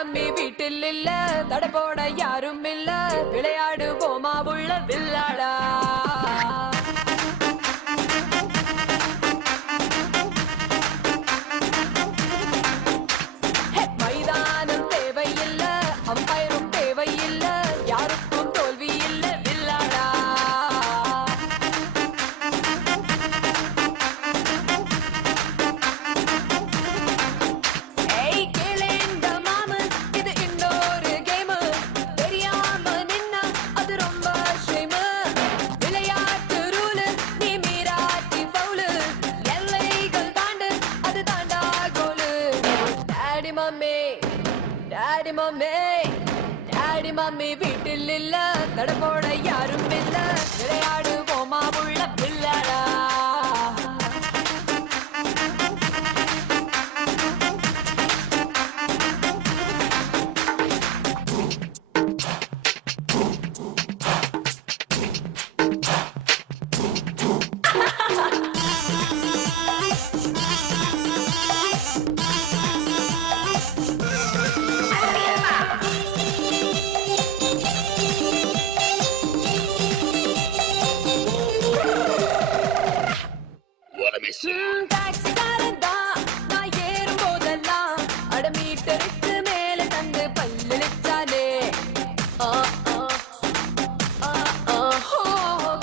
Mummy வீட்டில் இல்ல, தட போட யாரும் இல்ல, விளையாடுவோமா உள்ள வில்லாடா. மைதானம் தேவையில்ல, அம்பயரும் தேவையில்ல, யாருக்கும் தோல்வி இல்ல வில்லாடா. டாடி மம்மி வீட்டில் இல்ல, தட போட யாரும் இல்ல, விளையாடுவோமா உள்ள வில்லாடா. டாக்ஸிக்காரன் தான் நான் ஏறும் போதெல்லாம் அடமீட்டருக்கு மேல தந்து பல்லிச்சானே.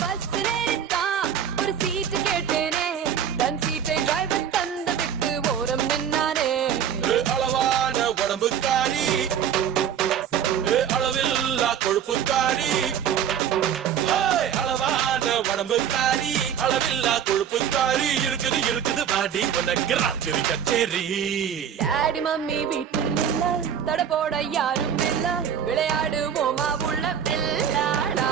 பஸ்ல தான் ஒரு சீட்டு கேட்டேனே, தன் சீட்டை டிரைவர் தந்து விட்டு ஓரம் நின்னானே. அளவான உடம்புக்காரி, அளவில்லா கொழுப்புக்காரி, அளவான உடம்புக்காரி, அளவில்லா கொழுப்புக்காரி, இருக்குது இருக்குது பாடி உனக்கு ராத்திரி கச்சேரி. டாடி மம்மி வீட்டில் இல்ல, தட போட யாரும் இல்ல, விளையாடுவோமா உள்ள வில்லாடா.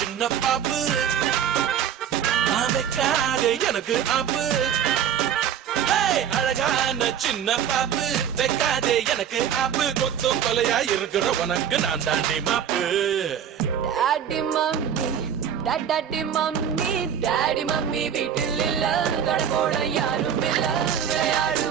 சின்ன பாப்பு எனக்கு ஆப்பு, அழகான சின்ன பாப்பு வைக்காதே எனக்கு ஆப்பு, கொத்து கொலையா இருக்கிற உனக்கு நான் தாண்டி மாப்பு. Daddy mummy daddy mummy daddy mummy வீட்டில் இல்ல, தட போட யாரும் இல்ல, விளையாடு